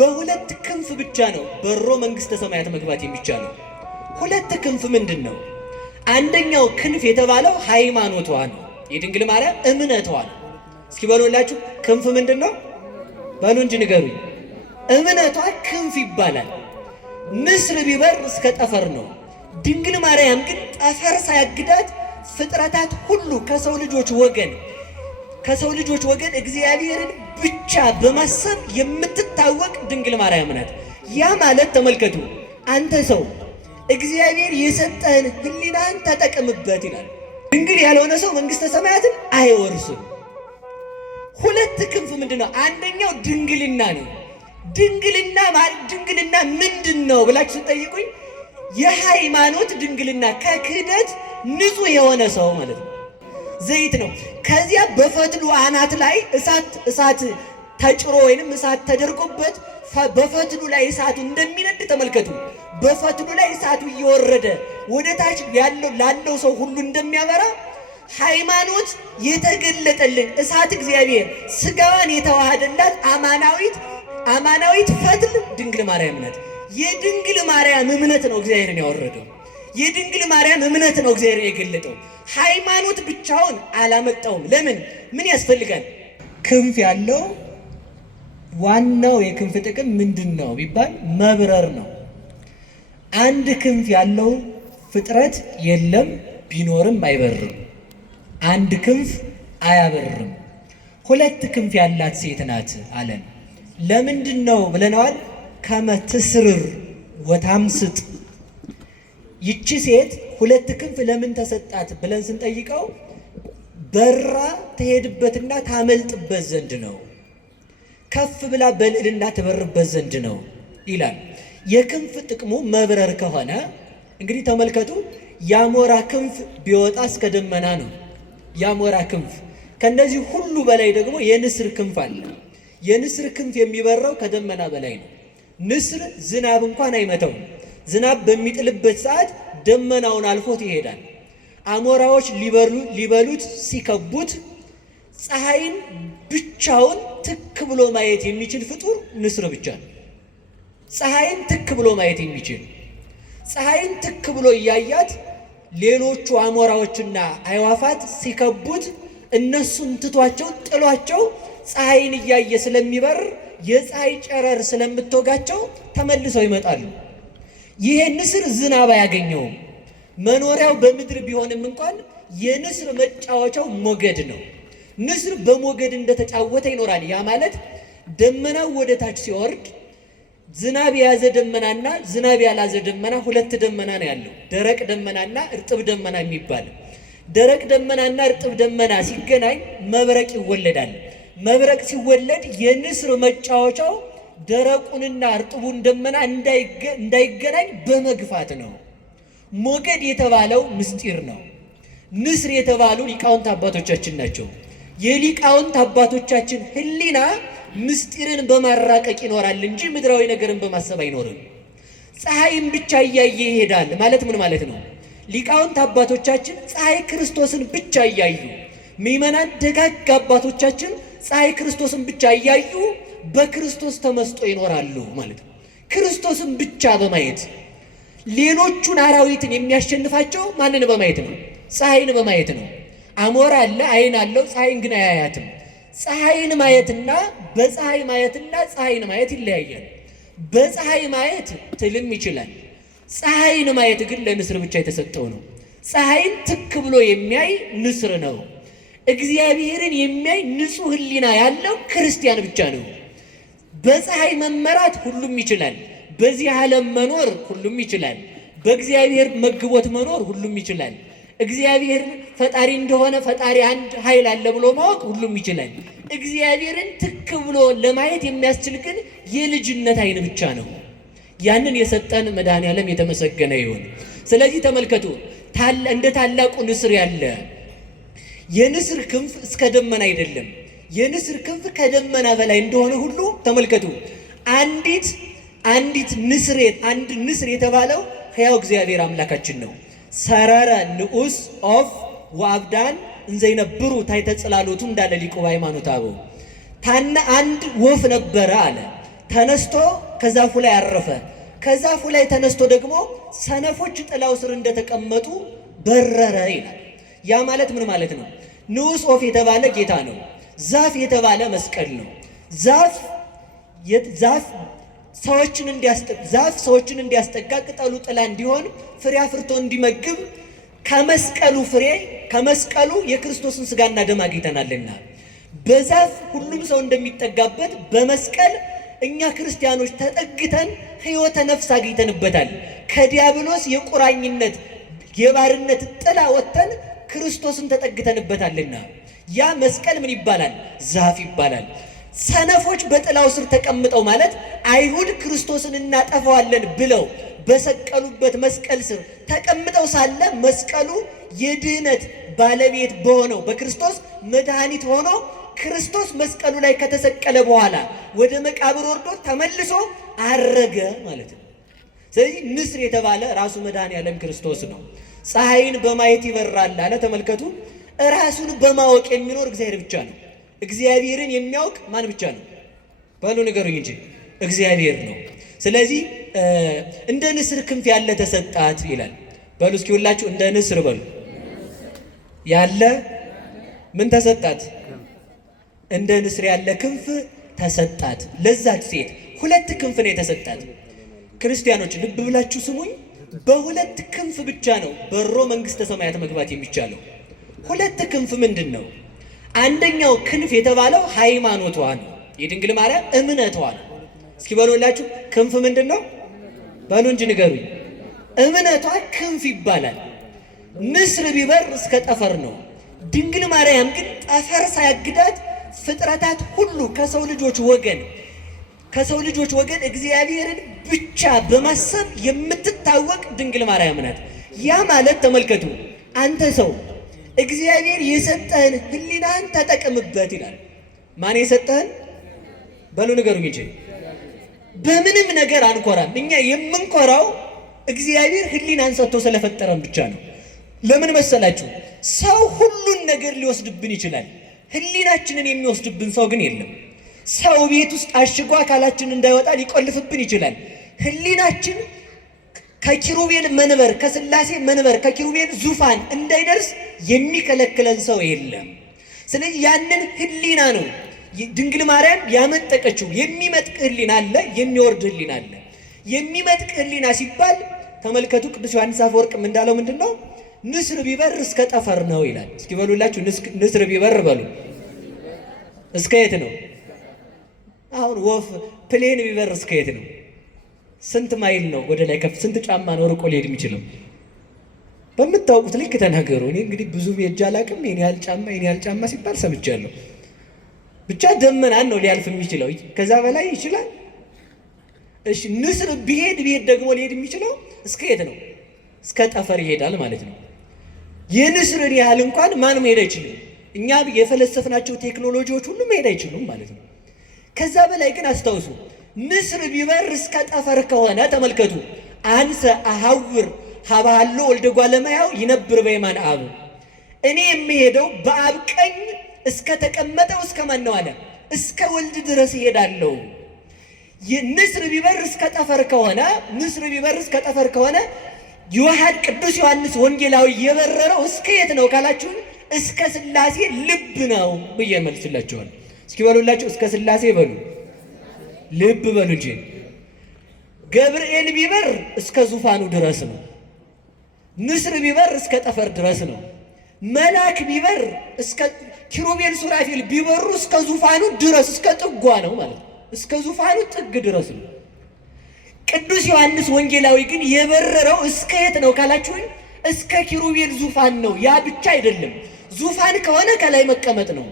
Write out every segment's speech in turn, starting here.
በሁለት ክንፍ ብቻ ነው በሮ መንግስተ ሰማያት መግባት የሚቻለው። ሁለት ክንፍ ምንድን ነው? አንደኛው ክንፍ የተባለው ሃይማኖቷ ነው፣ የድንግል ማርያም እምነቷ ነው። እስኪ በሉላችሁ ክንፍ ምንድን ነው በሉ እንጂ ንገሩኝ። እምነቷ ክንፍ ይባላል። ንስር ቢበር እስከ ጠፈር ነው። ድንግል ማርያም ግን ጠፈር ሳያግዳት ፍጥረታት ሁሉ ከሰው ልጆች ወገን እግዚአብሔርን ብቻ በማሰብ የምትታወቅ ድንግል ማርያም ናት። ያ ማለት ተመልከቱ፣ አንተ ሰው እግዚአብሔር የሰጠህን ሕሊናን ተጠቅምበት ይላል። ድንግል ያልሆነ ሰው መንግስተ ሰማያትን አይወርስም። ሁለት ክንፍ ምንድነው? አንደኛው ድንግልና ነው። ድንግልና ምንድን ነው ብላችሁ ስጠይቁኝ የሃይማኖት ድንግልና ከክህደት ንጹህ የሆነ ሰው ማለት ነው። ዘይት ነው። ከዚያ በፈትሉ አናት ላይ እሳት ተጭሮ ወይንም እሳት ተደርጎበት በፈትሉ ላይ እሳቱ እንደሚነድ ተመልከቱ። በፈትሉ ላይ እሳቱ እየወረደ ወደ ታች ላለው ሰው ሁሉ እንደሚያበራ ሃይማኖት የተገለጠልን እሳት እግዚአብሔር ስጋዋን የተዋሃደላት አማናዊት ፈትል ድንግል ማርያም ናት። የድንግል ማርያም እምነት ነው እግዚአብሔርን ያወረደው። የድንግል ማርያም እምነት ነው እግዚአብሔር የገለጠው። ሃይማኖት ብቻውን አላመጣውም። ለምን? ምን ያስፈልጋል? ክንፍ ያለው ዋናው የክንፍ ጥቅም ምንድን ነው ቢባል መብረር ነው። አንድ ክንፍ ያለው ፍጥረት የለም፣ ቢኖርም አይበርም። አንድ ክንፍ አያበርም። ሁለት ክንፍ ያላት ሴት ናት አለን። ለምንድን ነው ብለነዋል? ከመትስርር ወታምስጥ። ይቺ ሴት ሁለት ክንፍ ለምን ተሰጣት ብለን ስንጠይቀው በራ ትሄድበትና ታመልጥበት ዘንድ ነው፣ ከፍ ብላ በልዕልና ትበርበት ዘንድ ነው ይላል። የክንፍ ጥቅሙ መብረር ከሆነ እንግዲህ ተመልከቱ፣ የአሞራ ክንፍ ቢወጣ እስከ ደመና ነው። የአሞራ ክንፍ ከነዚህ ሁሉ በላይ ደግሞ የንስር ክንፍ አለ። የንስር ክንፍ የሚበረው ከደመና በላይ ነው። ንስር ዝናብ እንኳን አይመታውም። ዝናብ በሚጥልበት ሰዓት ደመናውን አልፎት ይሄዳል። አሞራዎች ሊበሉት ሲከቡት ፀሐይን ብቻውን ትክ ብሎ ማየት የሚችል ፍጡር ንስር ብቻ ነው። ፀሐይን ትክ ብሎ ማየት የሚችል ፀሐይን ትክ ብሎ እያያት ሌሎቹ አሞራዎችና አይዋፋት ሲከቡት እነሱን ትቷቸው ጥሏቸው ፀሐይን እያየ ስለሚበር የፀሐይ ጨረር ስለምትወጋቸው ተመልሰው ይመጣሉ። ይሄ ንስር ዝናብ አያገኘውም። መኖሪያው በምድር ቢሆንም እንኳን የንስር መጫወቻው ሞገድ ነው። ንስር በሞገድ እንደተጫወተ ይኖራል። ያ ማለት ደመናው ወደ ታች ሲወርድ ዝናብ የያዘ ደመናና ዝናብ ያላዘ ደመና ሁለት ደመና ነው ያለው፣ ደረቅ ደመናና እርጥብ ደመና የሚባል። ደረቅ ደመናና እርጥብ ደመና ሲገናኝ መብረቅ ይወለዳል። መብረቅ ሲወለድ የንስር መጫወቻው ደረቁንና እርጥቡን ደመና እንዳይገናኝ በመግፋት ነው። ሞገድ የተባለው ምስጢር ነው። ንስር የተባሉ ሊቃውንት አባቶቻችን ናቸው። የሊቃውንት አባቶቻችን ሕሊና ምስጢርን በማራቀቅ ይኖራል እንጂ ምድራዊ ነገርን በማሰብ አይኖርም። ፀሐይን ብቻ እያየ ይሄዳል ማለት ምን ማለት ነው? ሊቃውንት አባቶቻችን ፀሐይ ክርስቶስን ብቻ እያዩ፣ ምእመናን ደጋግ አባቶቻችን ፀሐይ ክርስቶስን ብቻ እያዩ በክርስቶስ ተመስጦ ይኖራሉ ማለት ነው። ክርስቶስን ብቻ በማየት ሌሎቹን አራዊትን የሚያሸንፋቸው ማንን በማየት ነው? ፀሐይን በማየት ነው። አሞራ አለ፣ አይን አለው፣ ፀሐይን ግን አያያትም። ፀሐይን ማየትና በፀሐይ ማየትና ፀሐይን ማየት ይለያያል። በፀሐይ ማየት ትልም ይችላል። ፀሐይን ማየት ግን ለንስር ብቻ የተሰጠው ነው። ፀሐይን ትክ ብሎ የሚያይ ንስር ነው። እግዚአብሔርን የሚያይ ንጹሕ ሕሊና ያለው ክርስቲያን ብቻ ነው። በፀሐይ መመራት ሁሉም ይችላል። በዚህ ዓለም መኖር ሁሉም ይችላል። በእግዚአብሔር መግቦት መኖር ሁሉም ይችላል። እግዚአብሔር ፈጣሪ እንደሆነ ፈጣሪ አንድ ኃይል አለ ብሎ ማወቅ ሁሉም ይችላል። እግዚአብሔርን ትክ ብሎ ለማየት የሚያስችል ግን የልጅነት ዓይን ብቻ ነው። ያንን የሰጠን መድኃኔዓለም የተመሰገነ ይሁን። ስለዚህ ተመልከቱ፣ እንደ ታላቁ ንስር ያለ የንስር ክንፍ እስከ ደመና አይደለም፣ የንስር ክንፍ ከደመና በላይ እንደሆነ ሁሉ ተመልከቱ። አንድ ንስር የተባለው ሕያው እግዚአብሔር አምላካችን ነው። ሰረረ ንዑስ ኦፍ ወአብዳን እንዘይነብሩ ታሕተ ጽላሎቱ እንዳለ ሊቁ በሃይማኖተ አበው። አንድ ወፍ ነበረ አለ። ተነስቶ ከዛፉ ላይ አረፈ። ከዛፉ ላይ ተነስቶ ደግሞ ሰነፎች ጥላው ስር እንደተቀመጡ በረረ ይላል። ያ ማለት ምን ማለት ነው? ንዑስ ኦፍ የተባለ ጌታ ነው። ዛፍ የተባለ መስቀል ነው። ዛፍ ሰዎችን እንዲያስጠጋ ቅጠሉ ጥላ እንዲሆን ፍሬ አፍርቶ እንዲመግብ ከመስቀሉ የክርስቶስን ሥጋና ደም አግኝተናልና በዛፍ ሁሉም ሰው እንደሚጠጋበት በመስቀል እኛ ክርስቲያኖች ተጠግተን ሕይወተ ነፍስ አግኝተንበታል። ከዲያብሎስ የቁራኝነት የባርነት ጥላ ወጥተን ክርስቶስን ተጠግተንበታልና ያ መስቀል ምን ይባላል? ዛፍ ይባላል። ሰነፎች በጥላው ስር ተቀምጠው ማለት አይሁድ ክርስቶስን እናጠፋዋለን ብለው በሰቀሉበት መስቀል ስር ተቀምጠው ሳለ መስቀሉ የድህነት ባለቤት በሆነው በክርስቶስ መድኃኒት ሆኖ ክርስቶስ መስቀሉ ላይ ከተሰቀለ በኋላ ወደ መቃብር ወርዶ ተመልሶ አረገ ማለት ነው። ስለዚህ ንስር የተባለ ራሱ መድኃኔዓለም ክርስቶስ ነው። ፀሐይን በማየት ይበራል አለ። ተመልከቱ፣ ራሱን በማወቅ የሚኖር እግዚአብሔር ብቻ ነው። እግዚአብሔርን የሚያውቅ ማን ብቻ ነው? በሉ ንገሩኝ እንጂ እግዚአብሔር ነው። ስለዚህ እንደ ንስር ክንፍ ያለ ተሰጣት ይላል። በሉ እስኪ ሁላችሁ እንደ ንስር በሉ ያለ ምን ተሰጣት? እንደ ንስር ያለ ክንፍ ተሰጣት። ለዛች ሴት ሁለት ክንፍ ነው የተሰጣት። ክርስቲያኖች ልብ ብላችሁ ስሙኝ። በሁለት ክንፍ ብቻ ነው በሮ መንግሥተ ሰማያት መግባት የሚቻለው። ሁለት ክንፍ ምንድን ነው? አንደኛው ክንፍ የተባለው ሃይማኖቷ ነው፣ የድንግል ማርያም እምነቷ ነው። እስኪ በሉላችሁ ክንፍ ምንድን ነው? በሉ እንጂ ንገሩኝ። እምነቷ ክንፍ ይባላል። ንስር ቢበር እስከ ጠፈር ነው። ድንግል ማርያም ግን ጠፈር ሳያግዳት ፍጥረታት ሁሉ ከሰው ልጆች ወገን እግዚአብሔርን ብቻ በማሰብ የምትታወቅ ድንግል ማርያም ናት። ያ ማለት ተመልከቱ፣ አንተ ሰው እግዚአብሔር የሰጠህን ሕሊናህን ተጠቀምበት ይላል። ማን የሰጠህን? በሉ ንገሩኝ እንጂ በምንም ነገር አንኮራም። እኛ የምንኮራው እግዚአብሔር ሕሊናን ሰጥቶ ስለፈጠረን ብቻ ነው። ለምን መሰላችሁ? ሰው ሁሉን ነገር ሊወስድብን ይችላል። ሕሊናችንን የሚወስድብን ሰው ግን የለም። ሰው ቤት ውስጥ አሽጎ አካላችን እንዳይወጣ ሊቆልፍብን ይችላል። ሕሊናችን ከኪሩቤል መንበር፣ ከሥላሴ መንበር፣ ከኪሩቤል ዙፋን እንዳይደርስ የሚከለክለን ሰው የለም። ስለዚህ ያንን ሕሊና ነው ድንግል ማርያም ያመጠቀችው። የሚመጥቅ ሕሊና አለ፣ የሚወርድ ሕሊና አለ። የሚመጥቅ ሕሊና ሲባል ተመልከቱ፣ ቅዱስ ዮሐንስ አፈወርቅም እንዳለው ምንድን ነው? ንስር ቢበር እስከ ጠፈር ነው ይላል። እስኪ በሉላችሁ ንስር ቢበር በሉ እስከ የት ነው? አሁን ወፍ ፕሌን ቢበር እስከ የት ነው? ስንት ማይል ነው ወደ ላይ ከፍ? ስንት ጫማ ነው ርቆ ሊሄድ የሚችለው? በምታውቁት ልክ ተናገሩ። እኔ እንግዲህ ብዙ ሄጄ አላውቅም። ይሄን ያህል ጫማ ሲባል ሰምቻለሁ። ብቻ ደመናን ነው ሊያልፍ የሚችለው። ከዛ በላይ ይችላል? እሺ ንስር ቢሄድ ደግሞ ሊሄድ የሚችለው እስከ የት ነው? እስከ ጠፈር ይሄዳል ማለት ነው። የንስርን ያህል እንኳን ማን መሄድ አይችልም። እኛ የፈለሰፍናቸው ቴክኖሎጂዎች ሁሉ መሄድ አይችሉም ማለት ነው። ከዛ በላይ ግን አስታውሱ፣ ንስር ቢበር እስከ ጠፈር ከሆነ ተመልከቱ፣ አንሰ አሐውር ሀባሎ ወልደ እጓለ እመሕያው ይነብር በየማነ አብ፣ እኔ የሚሄደው በአብ ቀኝ እስከ ተቀመጠው እስከ ማን ነው አለ? እስከ ወልድ ድረስ ይሄዳለሁ። ንስር ቢበር እስከ ጠፈር ከሆነ ቅዱስ ዮሐንስ ወንጌላዊ የበረረው እስከ የት ነው ካላችሁን፣ እስከ ሥላሴ ልብ ነው ብዬ መልስላችኋል። እስኪ በሉላችሁ እስከ ሥላሴ በሉ፣ ልብ በሉ እንጂ። ገብርኤል ቢበር እስከ ዙፋኑ ድረስ ነው። ንስር ቢበር እስከ ጠፈር ድረስ ነው። መልአክ ቢበር እስከ ኪሩቤል ሱራፌል ቢበሩ እስከ ዙፋኑ ድረስ እስከ ጥጓ ነው ማለት ነው። እስከ ዙፋኑ ጥግ ድረስ ነው። ቅዱስ ዮሐንስ ወንጌላዊ ግን የበረረው እስከ የት ነው ካላችሁኝ፣ እስከ ኪሩቤል ዙፋን ነው። ያ ብቻ አይደለም፣ ዙፋን ከሆነ ከላይ መቀመጥ ነው።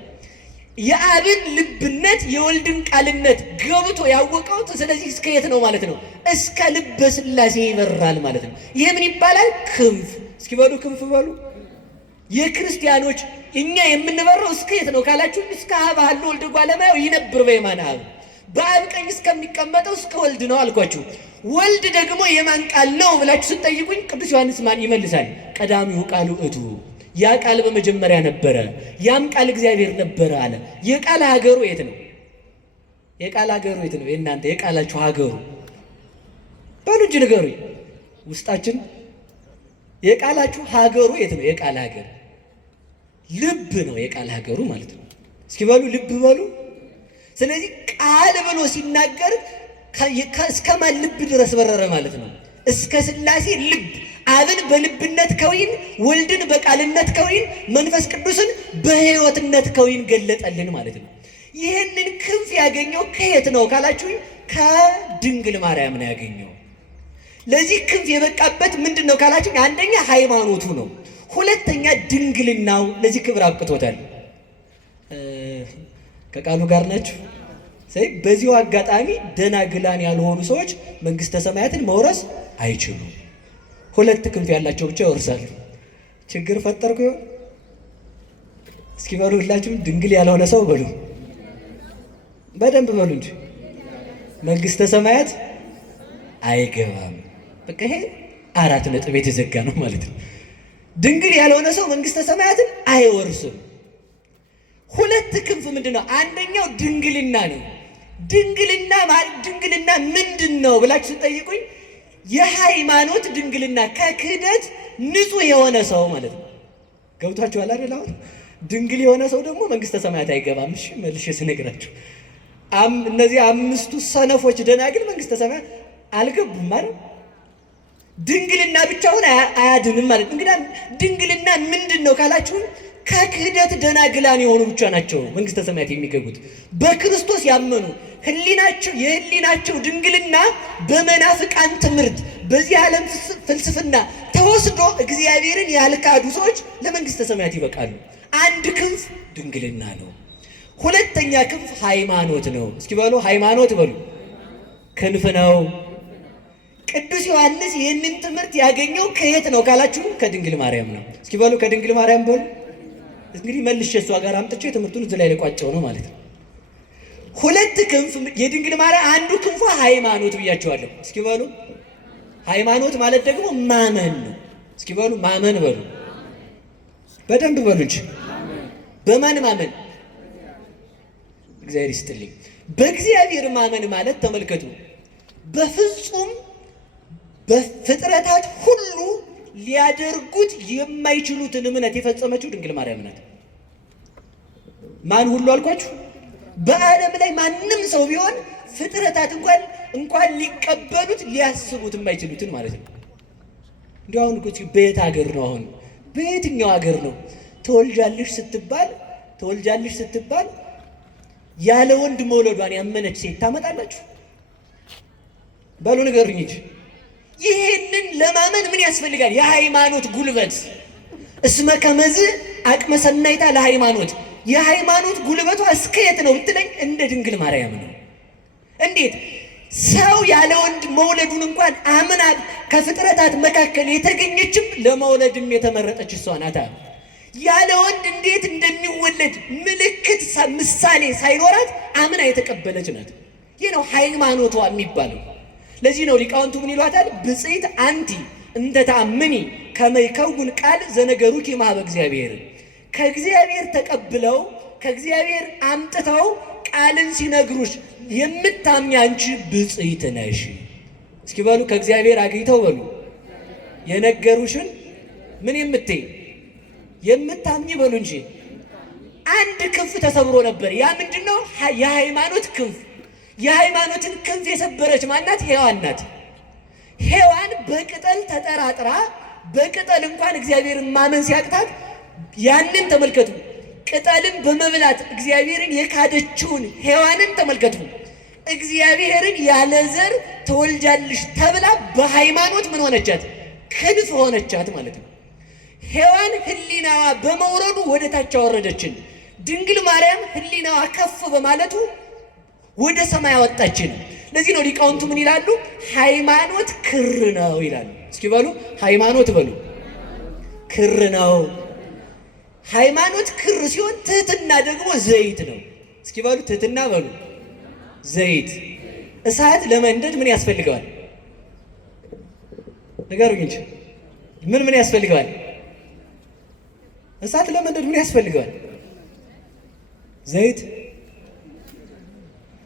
የአብን ልብነት የወልድን ቃልነት ገብቶ ያወቀው። ስለዚህ እስከ የት ነው ማለት ነው? እስከ ልበ ሥላሴ ይበራል ማለት ነው። ይህ ምን ይባላል? ክንፍ። እስኪ በሉ ክንፍ በሉ። የክርስቲያኖች እኛ የምንበረው እስከ የት ነው ካላችሁ፣ እስከ ሀባሎ ወልደ እጓለ እመሕያው ይነብር በየማነ አብ፣ በአብ ቀኝ እስከሚቀመጠው እስከ ወልድ ነው አልኳችሁ። ወልድ ደግሞ የማን ቃል ነው ብላችሁ ስትጠይቁኝ ቅዱስ ዮሐንስ ማን ይመልሳል? ቀዳሚው ቃሉ እቱ፣ ያ ቃል በመጀመሪያ ነበረ፣ ያም ቃል እግዚአብሔር ነበረ አለ። የቃል ሀገሩ የት ነው? የቃል ሀገሩ የት ነው? የእናንተ የቃላችሁ ሀገሩ በሉ እንጂ ንገሩኝ። ውስጣችን የቃላችሁ ሀገሩ የት ነው? የቃል ሀገር ልብ ነው። የቃል ሀገሩ ማለት ነው። እስኪ በሉ ልብ በሉ። ስለዚህ ቃል ብሎ ሲናገር እስከ ማን ልብ ድረስ በረረ ማለት ነው? እስከ ሥላሴ ልብ። አብን በልብነት ከዊን፣ ወልድን በቃልነት ከዊን፣ መንፈስ ቅዱስን በሕይወትነት ከዊን ገለጠልን ማለት ነው። ይህንን ክንፍ ያገኘው ከየት ነው ካላችሁ ከድንግል ማርያም ነው ያገኘው። ለዚህ ክንፍ የበቃበት ምንድን ነው ካላችሁ አንደኛ ሃይማኖቱ ነው፣ ሁለተኛ ድንግልናው ለዚህ ክብር አብቅቶታል። ከቃሉ ጋር ናችሁ። በዚሁ አጋጣሚ ደናግላን ያልሆኑ ሰዎች መንግስተ ሰማያትን መውረስ አይችሉም። ሁለት ክንፍ ያላቸው ብቻ ይወርሳሉ። ችግር ፈጠርኩ ይሆን? እስኪ በሉ ሁላችሁም ድንግል ያልሆነ ሰው በሉ፣ በደንብ በሉ እንጂ መንግስተ ሰማያት አይገባም። በቃ ይሄ 4 ነጥብ የተዘጋ ነው ማለት ነው። ድንግል ያልሆነ ሰው መንግስተ ሰማያትን አይወርስም። ሁለት ክንፍ ምንድን ነው? አንደኛው ድንግልና ነው። ድንግልና ማለት ድንግልና ምንድን ነው ብላችሁ ስጠይቁኝ የሃይማኖት ድንግልና ከክህደት ንጹህ የሆነ ሰው ማለት ነው። ገብቷችኋል አይደል? አሁን ድንግል የሆነ ሰው ደግሞ መንግስተ ሰማያት አይገባም። እሺ መልሼ ስነግራችሁ እነዚህ 5ቱ ሰነፎች ደናግል መንግስተ ሰማያት አልገቡም ማለት ድንግልና ብቻውን አያድንም ማለት። እንግዲህ ድንግልና ምንድን ነው ካላችሁ ከክህደት ደናግላን የሆኑ ብቻ ናቸው መንግስተ ሰማያት የሚገቡት። በክርስቶስ ያመኑ የህሊናቸው ድንግልና በመናፍቃን ትምህርት በዚህ ዓለም ፍልስፍና ተወስዶ እግዚአብሔርን ያልካዱ ሰዎች ለመንግስተ ሰማያት ይበቃሉ። አንድ ክንፍ ድንግልና ነው። ሁለተኛ ክንፍ ሃይማኖት ነው። እስኪ በሉ ሃይማኖት በሉ። ክንፍ ነው። ቅዱስ ዮሐንስ ይህንን ትምህርት ያገኘው ከየት ነው ካላችሁ ከድንግል ማርያም ነው። እስኪ በሉ ከድንግል ማርያም በሉ። እንግዲህ መልሼ እሷ ጋር አምጥቼ ትምህርቱን እዚህ ላይ ልቋጨው ነው ማለት ነው። ሁለት ክንፍ የድንግል ማርያም አንዱ ክንፏ ሃይማኖት ብያቸዋለሁ። እስኪ በሉ ሃይማኖት ማለት ደግሞ ማመን ነው። እስኪ በሉ ማመን በሉ፣ በደንብ በሉ እንጂ በማን ማመን? እግዚአብሔር ይስጥልኝ። በእግዚአብሔር ማመን ማለት ተመልከቱ፣ በፍጹም በፍጥረታት ሁሉ ሊያደርጉት የማይችሉትን እምነት የፈጸመችው ድንግል ማርያም ናት። ማን ሁሉ አልኳችሁ? በዓለም ላይ ማንም ሰው ቢሆን ፍጥረታት እንኳን ሊቀበሉት ሊያስቡት የማይችሉትን ማለት ነው። እንዲሁ አሁን በየት ሀገር ነው? አሁን በየትኛው ሀገር ነው ተወልጃለሽ ስትባል ያለ ወንድ መውለዷን ያመነች ሴት ታመጣላችሁ? በሉ ንገሩኝ እንጂ። ይህንን ለማመን ምን ያስፈልጋል? የሃይማኖት ጉልበት። እስመ ከመዝ አቅመ ሰናይታ ለሃይማኖት። የሃይማኖት ጉልበቷ እስከ የት ነው ብትለኝ እንደ ድንግል ማርያም ነው። እንዴት? ሰው ያለ ወንድ መውለዱን እንኳን አምና ከፍጥረታት መካከል የተገኘችም ለመውለድም የተመረጠች እሷ ናት። ያለ ወንድ እንዴት እንደሚወለድ ምልክት ምሳሌ ሳይኖራት አምና የተቀበለች ናት። ይህ ነው ሃይማኖቷ የሚባለው። ለዚህ ነው ሊቃውንቱ ምን ይሏታል? ብፅዕት አንቲ እንተ ተአምኒ ከመ ይከውን ቃል ዘነገሩኪ እምኀበ እግዚአብሔር። ከእግዚአብሔር ተቀብለው ከእግዚአብሔር አምጥተው ቃልን ሲነግሩሽ የምታምኚ አንቺ ብፅዕት ነሽ። እስኪ በሉ ከእግዚአብሔር አግኝተው በሉ የነገሩሽን ምን የምታምኚ በሉ እንጂ። አንድ ክንፍ ተሰብሮ ነበር። ያ ምንድን ነው? የሃይማኖት ክንፍ። የሃይማኖትን ክንፍ የሰበረች ማናት? ሔዋን ናት። ሔዋን በቅጠል ተጠራጥራ በቅጠል እንኳን እግዚአብሔርን ማመን ሲያቅታት ያንን ተመልከቱ። ቅጠልን በመብላት እግዚአብሔርን የካደችውን ሔዋንን ተመልከቱ። እግዚአብሔርን ያለ ዘር ተወልጃለሽ ተብላ በሃይማኖት ምን ሆነቻት? ክንፍ ሆነቻት ማለት ነው። ሔዋን ህሊናዋ በመውረዱ ወደ ታች አወረደችን። ድንግል ማርያም ህሊናዋ ከፍ በማለቱ ወደ ሰማይ አወጣችን። ለዚህ ነው ሊቃውንቱ ምን ይላሉ? ሃይማኖት ክር ነው ይላሉ። እስኪ በሉ ሃይማኖት በሉ ክር ነው። ሃይማኖት ክር ሲሆን ትህትና ደግሞ ዘይት ነው። እስኪ በሉ ትህትና በሉ ዘይት። እሳት ለመንደድ ምን ያስፈልገዋል? ንገሩኝ እንጂ ምን ያስፈልገዋል? እሳት ለመንደድ ምን ያስፈልገዋል? ዘይት።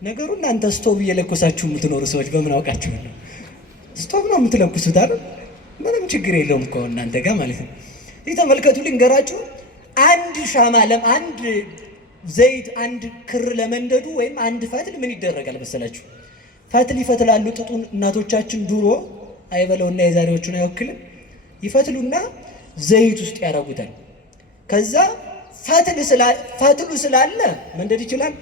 ነገሩ እናንተ ስቶቭ እየለኮሳችሁ የምትኖሩ ሰዎች በምን አውቃችሁ ነው? ስቶቭ ነው የምትለኩሱት አይደል? ምንም ችግር የለውም እኮ እናንተ ጋር ማለት ነው። ይህ ተመልከቱ፣ ልንገራችሁ። አንድ ሻማ አንድ ዘይት አንድ ክር ለመንደዱ ወይም አንድ ፈትል ምን ይደረጋል መሰላችሁ? ፈትል ይፈትላሉ። ጥጡን እናቶቻችን ድሮ አይበለውና የዛሬዎቹን አይወክልም። ይፈትሉና ዘይት ውስጥ ያደርጉታል። ከዛ ፈትሉ ስላለ መንደድ ይችላል?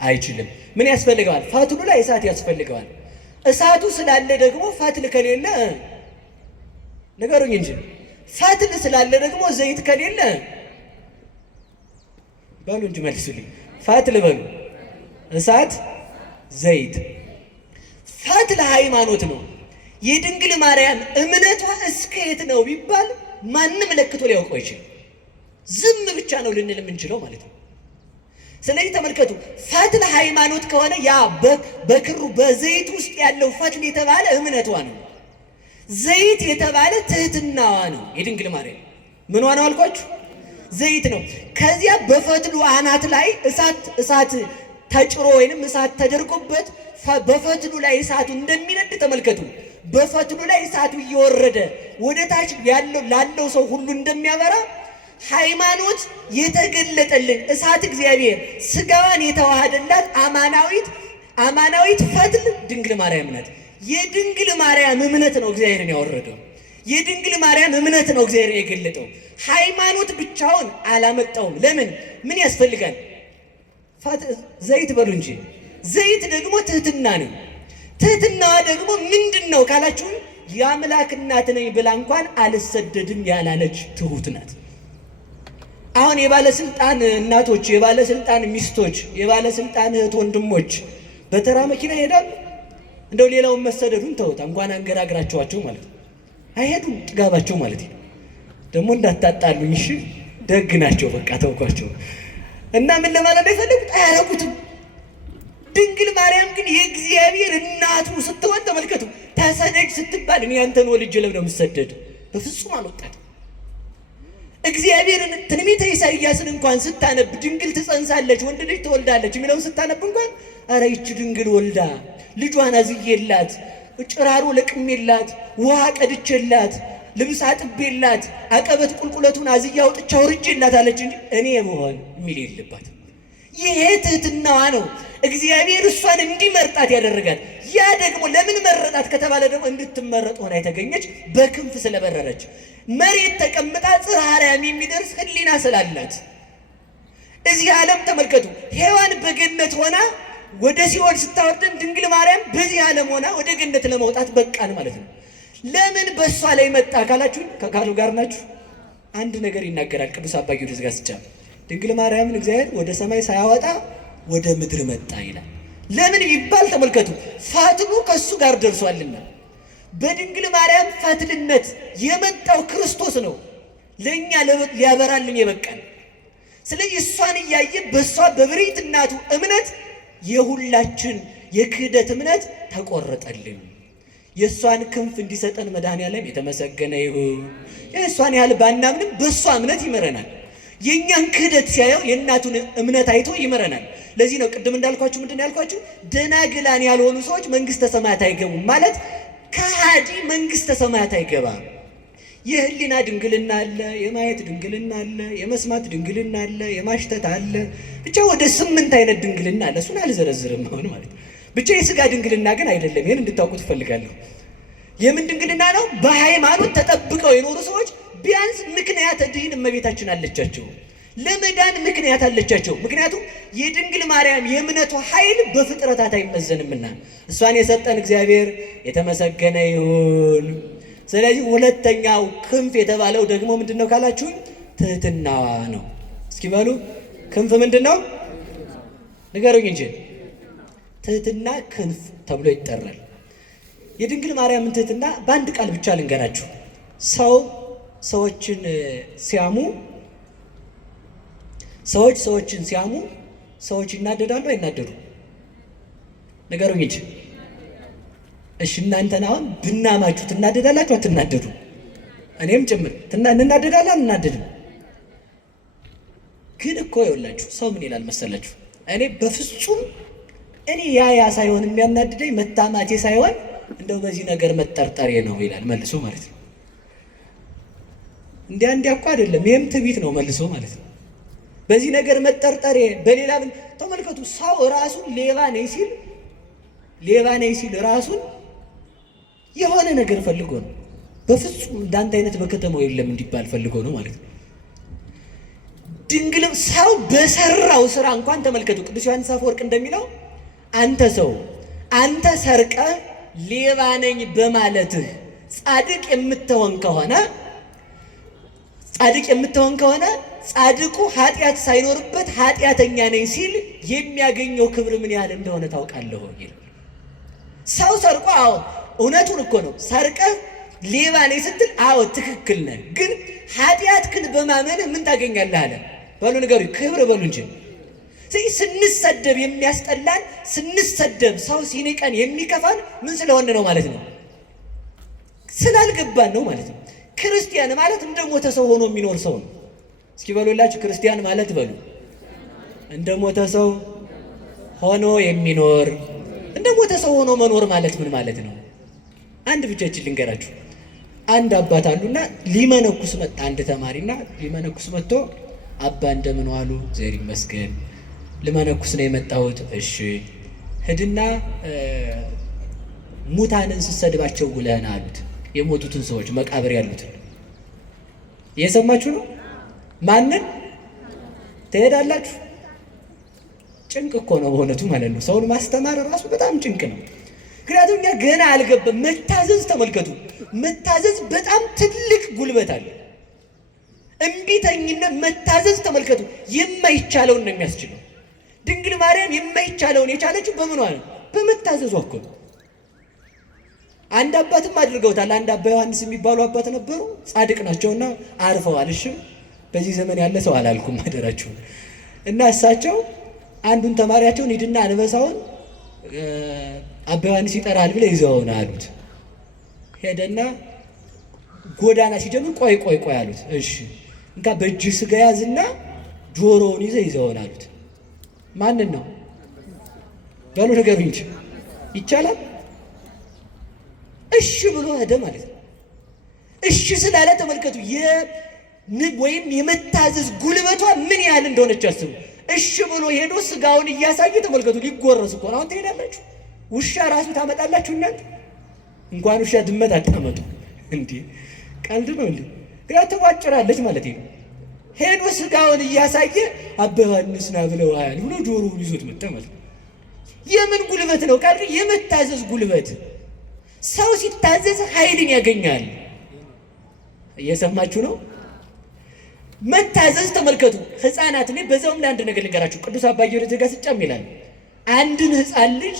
አይችልም። ምን ያስፈልገዋል? ፈትሉ ላይ እሳት ያስፈልገዋል። እሳቱ ስላለ ደግሞ ፈትል ከሌለ ነገሩኝ እንጂ ፈትል ስላለ ደግሞ ዘይት ከሌለ በሉ እንጂ መልሱልኝ። ፈትል በሉ፣ እሳት፣ ዘይት። ፈትል ሃይማኖት ነው። የድንግል ማርያም እምነቷ እስከ የት ነው ቢባል ማንም ለክቶ ሊያውቀው አይችልም። ዝም ብቻ ነው ልንል የምንችለው ማለት ነው። ስለዚህ ተመልከቱ፣ ፈትል ሃይማኖት ከሆነ ያ በክሩ በዘይት ውስጥ ያለው ፈትል የተባለ እምነቷ ነው። ዘይት የተባለ ትህትናዋ ነው። የድንግል ማርያም ምኗ ነው አልኳችሁ? ዘይት ነው። ከዚያ በፈትሉ አናት ላይ እሳት ተጭሮ ወይንም እሳት ተደርጎበት በፈትሉ ላይ እሳቱ እንደሚነድ ተመልከቱ። በፈትሉ ላይ እሳቱ እየወረደ ወደ ታች ላለው ሰው ሁሉ እንደሚያበራ ሃይማኖት የተገለጠልን እሳት እግዚአብሔር ስጋዋን የተዋሃደላት አማናዊት ፈትል ድንግል ማርያም ናት። የድንግል ማርያም እምነት ነው እግዚአብሔርን ያወረደው። የድንግል ማርያም እምነት ነው እግዚአብሔርን የገለጠው። ሃይማኖት ብቻውን አላመጣውም። ለምን? ምን ያስፈልጋል? ዘይት በሉ እንጂ። ዘይት ደግሞ ትህትና ነው። ትህትናዋ ደግሞ ምንድን ነው ካላችሁን፣ የአምላክ እናት ነኝ ብላ እንኳን አልሰደድም ያላለች ትሁት ናት። አሁን የባለስልጣን እናቶች፣ የባለስልጣን ሚስቶች፣ የባለስልጣን እህት ወንድሞች በተራ መኪና ይሄዳሉ። እንደው ሌላውን መሰደዱን ተውት፣ እንኳን አንገራግራቸዋቸው ማለት ነው። አይሄዱም፣ ጥጋባቸው ማለት ነው። ደግሞ እንዳታጣሉኝ እሺ፣ ደግ ናቸው፣ በቃ ተውኳቸው። እና ምን ለማለት አይፈልጉት፣ አያረጉትም። ድንግል ማርያም ግን የእግዚአብሔር እናቱ ስትሆን ተመልከቱ። ተሰደጅ ስትባል እኔ አንተን ወልጄ ለምን ነው የምሰደድ? በፍጹም አልወጣትም። እግዚአብሔርን ትንቢተ ኢሳይያስን እንኳን ስታነብ ድንግል ትጸንሳለች ወንድ ልጅ ትወልዳለች የሚለውን ስታነብ እንኳን ኧረ ይቺ ድንግል ወልዳ ልጇን አዝዬላት ጭራሮ ለቅሜላት ውሃ ቀድቼላት ልብስ አጥቤላት አቀበት ቁልቁለቱን አዝያ አውጥቻ አውርጄላት አለች እንጂ እኔ ብሆን የሚል የለባትም። ይሄ ትህትናዋ ነው እግዚአብሔር እሷን እንዲመርጣት ያደረጋት። ያ ደግሞ ለምን መረጣት ከተባለ ደግሞ እንድትመረጥ ሆና የተገኘች በክንፍ ስለበረረች መሬት ተቀምጣ ጽርሐ አርያም የሚደርስ ሕሊና ስላላት። እዚህ ዓለም ተመልከቱ፣ ሔዋን በገነት ሆና ወደ ሲኦል ስታወርደን ድንግል ማርያም በዚህ ዓለም ሆና ወደ ገነት ለመውጣት በቃን ማለት ነው። ለምን በእሷ ላይ መጣ ካላችሁን፣ ከቃሉ ጋር ናችሁ። አንድ ነገር ይናገራል ቅዱስ አባ ጊዮርጊስ ዘጋስጫ። ድንግል ማርያምን እግዚአብሔር ወደ ሰማይ ሳያወጣ ወደ ምድር መጣ ይላል። ለምን ይባል ተመልከቱ፣ ፈትሉ ከሱ ጋር ደርሷልና። በድንግል ማርያም ፈትልነት የመጣው ክርስቶስ ነው ለእኛ ሊያበራልን የበቃን። ስለዚህ እሷን እያየ በእሷ በብሬት እናቱ እምነት የሁላችን የክህደት እምነት ተቆረጠልን። የእሷን ክንፍ እንዲሰጠን መድኃኔዓለም የተመሰገነ ይሁን። የእሷን ያህል ባናምንም በእሷ እምነት ይመረናል። የእኛን ክህደት ሲያየው የእናቱን እምነት አይቶ ይመረናል። ለዚህ ነው ቅድም እንዳልኳችሁ ምንድን ያልኳችሁ፣ ደናግላን ያልሆኑ ሰዎች መንግሥተ ሰማያት አይገቡም ማለት ከሃዲ መንግሥተ ሰማያት አይገባም። የህሊና ድንግልና አለ፣ የማየት ድንግልና አለ፣ የመስማት ድንግልና አለ፣ የማሽተት አለ። ብቻ ወደ 8 አይነት ድንግልና አለ። እሱን አልዘረዝርም አሁን ማለት ብቻ። የሥጋ ድንግልና ግን አይደለም። ይህን እንድታውቁት እፈልጋለሁ። የምን ድንግልና ነው? በሃይማኖት ተጠብቀው የኖሩ ሰዎች ቢያንስ ምክንያት ድህን እመቤታችን አለቻቸው፣ ለመዳን ምክንያት አለቻቸው። ምክንያቱም የድንግል ማርያም የእምነቱ ኃይል በፍጥረታት አይመዘንምና እሷን የሰጠን እግዚአብሔር የተመሰገነ ይሁን። ስለዚህ ሁለተኛው ክንፍ የተባለው ደግሞ ምንድን ነው ካላችሁን፣ ትህትናዋ ነው። እስኪ በሉ ክንፍ ምንድን ነው ንገሩኝ እንጂ። ትህትና ክንፍ ተብሎ ይጠራል። የድንግል ማርያምን ትህትና በአንድ ቃል ብቻ ልንገራችሁ። ሰዎችን ሲያሙ ሰዎች ይናደዳሉ አይናደዱ? ንገሩኝ እንጂ። እሺ እናንተን አሁን ብናማችሁ ትናደዳላችሁ አትናደዱ? እኔም ጭምር እንናደዳለን አንናደድም? ግን እኮ ይኸውላችሁ ሰው ምን ይላል መሰላችሁ? እኔ በፍጹም እኔ ያ ሳይሆን የሚያናድደኝ መታማቴ ሳይሆን እንደው በዚህ ነገር መጠርጠሬ ነው ይላል መልሶ ማለት ነው። እንዲያ እኮ አይደለም፣ ይሄም ትዕቢት ነው መልሶ ማለት ነው። በዚህ ነገር መጠርጠሬ በሌላ ተመልከቱ። ሰው ራሱን ሌባ ነኝ ሲል ራሱን የሆነ ነገር ፈልጎ ነው። በፍጹም እንዳንተ አይነት በከተማው የለም እንዲባል ፈልጎ ነው ማለት ነው። ድንግልም ሰው በሰራው ስራ እንኳን ተመልከቱ። ቅዱስ ዮሐንስ አፈወርቅ እንደሚለው አንተ ሰው አንተ ሰርቀ ሌባ ነኝ በማለትህ ጻድቅ የምትሆን ከሆነ ጻድቁ ኃጢአት ሳይኖርበት ኃጢአተኛ ነኝ ሲል የሚያገኘው ክብር ምን ያህል እንደሆነ ታውቃለህ ይላል። ሰው ሰርቆ አዎ እውነቱን እኮ ነው። ሰርቀህ ሌባ ነኝ ስትል አዎ ትክክል ነህ፣ ግን ኃጢአትህን በማመንህ ምን ታገኛለህ አለ። በሉ ንገሩኝ፣ ክብር በሉ እንጂ። ስንሰደብ የሚያስጠላን፣ ስንሰደብ ሰው ሲንቀን የሚከፋን ምን ስለሆነ ነው ማለት ነው? ስላልገባን ነው ማለት ነው። ክርስቲያን ማለት እንደ ሞተ ሰው ሆኖ የሚኖር ሰው ነው። እስኪ በሉላችሁ፣ ክርስቲያን ማለት በሉ እንደ ሞተ ሰው ሆኖ የሚኖር። እንደ ሞተ ሰው ሆኖ መኖር ማለት ምን ማለት ነው? አንድ ብቻችን ልንገራችሁ። አንድ አባት አሉና ሊመነኩስ መጣ። አንድ ተማሪና ሊመነኩስ መጥቶ አባ እንደምን ዋሉ? እግዚአብሔር ይመስገን፣ ልመነኩስ ነው የመጣሁት። እሺ ሂድና ሙታንን ስትሰድባቸው ውለህና አሉት። የሞቱትን ሰዎች መቃብር ያሉትን እየሰማችሁ ነው። ማንን ትሄዳላችሁ? ጭንቅ እኮ ነው በእውነቱ ማለት ነው። ሰውን ማስተማር ራሱ በጣም ጭንቅ ነው። ምክንያቱም እኛ ገና አልገባም። መታዘዝ ተመልከቱ፣ መታዘዝ በጣም ትልቅ ጉልበት አለ። እምቢተኝነት መታዘዝ ተመልከቱ፣ የማይቻለውን ነው የሚያስችለው። ድንግል ማርያም የማይቻለውን የቻለችው በምኗ ነው? በመታዘዟ እኮ ነው። አንድ አባትም አድርገውታል። አንድ አባ ዮሐንስ የሚባሉ አባት ነበሩ፣ ጻድቅ ናቸውና አርፈዋል። እሺ በዚህ ዘመን ያለ ሰው አላልኩም አደራችሁ። እና እሳቸው አንዱን ተማሪያቸውን ሂድና አንበሳውን አባ ዮሐንስ ይጠራል ብለ ይዘውና አሉት። ሄደና ጎዳና ሲጀምር ቆይ አሉት። እሺ እንካ በእጅ ስጋ ያዝና ጆሮውን ይዘውና አሉት። ማንን ነው በሉ ንገሩኝ እንጂ ይቻላል? እሺ ብሎ ሄደ ማለት ነው። እሺ ስላለ ተመልከቱ ወይም የመታዘዝ ጉልበቷ ምን ያህል እንደሆነች አስቡ። እሺ ብሎ ሄዶ ስጋውን እያሳየ ተመልከቱ። ሊጎረስ እኮ ነው። አሁን ትሄዳላችሁ፣ ውሻ ራሱ ታመጣላችሁ እናንተ። እንኳን ውሻ ድመት አታመጡ እንዴ! ቀልድ ነው እንዴ? ግራ ተቋጭራለች ማለት ነው። ሄዶ ስጋውን እያሳየ አባ ዮሐንስ ና ብለዋል ብሎ ጆሮውን ይዞት መጣ ማለት ነው። የምን ጉልበት ነው? ቃል የመታዘዝ ጉልበት። ሰው ሲታዘዝ ኃይልን ያገኛል። እየሰማችሁ ነው? መታዘዝ ተመልከቱ። ህፃናት እኔ በዛውም ለአንድ ነገር ልንገራችሁ። ቅዱስ አባ ጊዮርጊስ ዘጋስጫም ይላል አንድን ህፃን ልጅ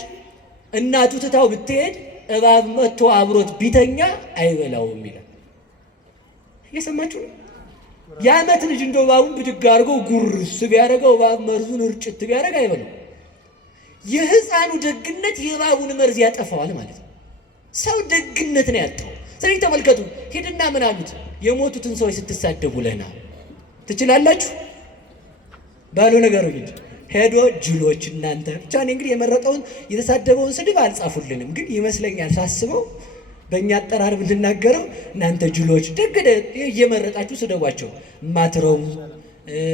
እናቱ ትታው ብትሄድ እባብ መጥቶ አብሮት ቢተኛ አይበላውም ይላል። እየሰማችሁ ነው? የዓመት ልጅ እንደው እባቡን ብድግ አድርገው ጉርስ ቢያደርገው እባብ መርዙን እርጭት ቢያደርግ አይበላው። የህፃኑ ደግነት የእባቡን መርዝ ያጠፋዋል ማለት ነው። ሰው ደግነት ነው ያጣው። ስለዚህ ተመልከቱ። ሂድና ምን አሉት? የሞቱትን ሰዎች ስትሳደቡ ለና ትችላላችሁ ባሉ ነገሮች እንጂ ሄዶ ጅሎች እናንተ ብቻ። እኔ እንግዲህ የመረጠውን የተሳደበውን ስድብ አልጻፉልንም፣ ግን ይመስለኛል ሳስበው በእኛ አጠራር ብንናገረው እናንተ ጅሎች ደግደ እየመረጣችሁ ስደቧቸው። ማትረው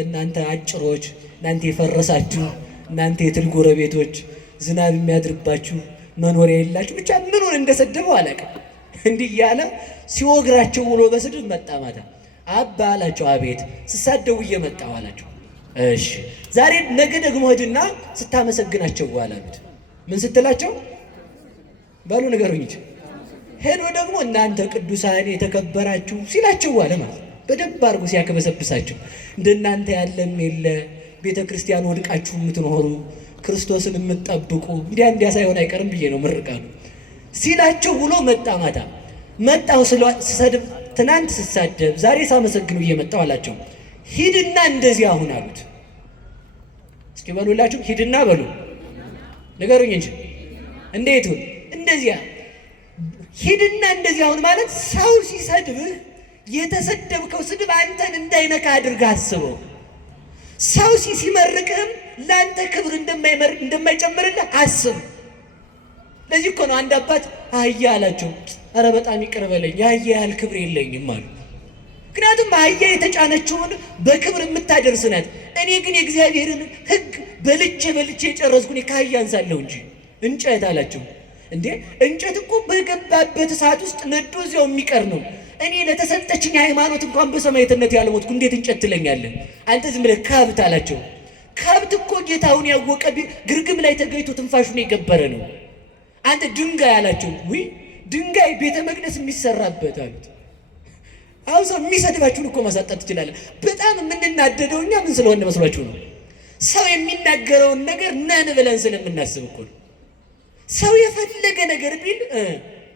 እናንተ አጭሮች፣ እናንተ የፈረሳችሁ፣ እናንተ የትል ጎረቤቶች፣ ዝናብ የሚያድርባችሁ መኖሪያ የላችሁ። ብቻ ምኑን እንደሰደበው አላውቅም። እንዲህ እያለ ሲወግራቸው ውሎ በስድብ መጣ ማታ። አባ አላቸው። አቤት። ስሳደቡ እየመጣሁ አላቸው። እሺ ዛሬ ነገ ደግሞ ሂድና ስታመሰግናቸው አላሉት። ምን ስትላቸው ባሉ ነገሩኝ እንጂ ሄዶ ደግሞ እናንተ ቅዱሳን የተከበራችሁ ሲላቸው አለ ማለት ነው። በደንብ አድርጎ ሲያከበሰብሳቸው እንደናንተ ያለም የለ ቤተ ክርስቲያን ወድቃችሁ የምትኖሩ ክርስቶስን የምትጠብቁ እንዲያ ሳይሆን አይቀርም ብዬ ነው ምርቃሉ ሲላቸው ውሎ መጣ ማታ። መጣሁ ስሰድብ ትናንት ስሳደብ ዛሬ ሳመሰግኑ እየመጣሁ አላቸው። ሂድና እንደዚህ አሁን አሉት። እስኪ በሉላችሁ ሂድና በሉ ንገሩኝ እንጂ እንዴት ሁን እንደዚያ ሂድና እንደዚህ አሁን ማለት ሰው ሲሰድብህ የተሰደብከው ስድብ አንተን እንዳይነካ አድርገህ አስበው። ሰው ሲመርቅህም ለአንተ ክብር እንደማይጨምርልህ አስብ። ለዚህ እኮ ነው አንድ አባት አህያ አላቸው፣ ኧረ በጣም ይቅር በለኝ የአህያ ያህል ክብር የለኝም አሉ። ምክንያቱም አህያ የተጫነችውን በክብር የምታደርስ ናት። እኔ ግን የእግዚአብሔርን ሕግ በልቼ የጨረስኩ ከአህያ አንሳለሁ እንጂ እንጨት አላቸው። እንዴ እንጨት እኮ በገባበት እሳት ውስጥ ነዶ እዚያው የሚቀር ነው። እኔ ለተሰጠችኝ ሃይማኖት እንኳን በሰማዕትነት ያልሞትኩ እንዴት እንጨት ትለኛለህ? አንተ ዝም ብለህ ከብት አላቸው። ከብት እኮ ጌታውን ያወቀ ግርግም ላይ ተገኝቶ ትንፋሹን የገበረ ነው። አንተ ድንጋይ አላቸው። ውይ ድንጋይ ቤተ መቅደስ የሚሰራበት አሉት። አሁን ሰው የሚሰድባችሁን እኮ ማሳጣት ትችላለህ። በጣም የምንናደደው እኛ ምን ስለሆነ መስሏችሁ ነው? ሰው የሚናገረውን ነገር ነን ብለን ስለምናስብ እኮ ነው። ሰው የፈለገ ነገር ቢል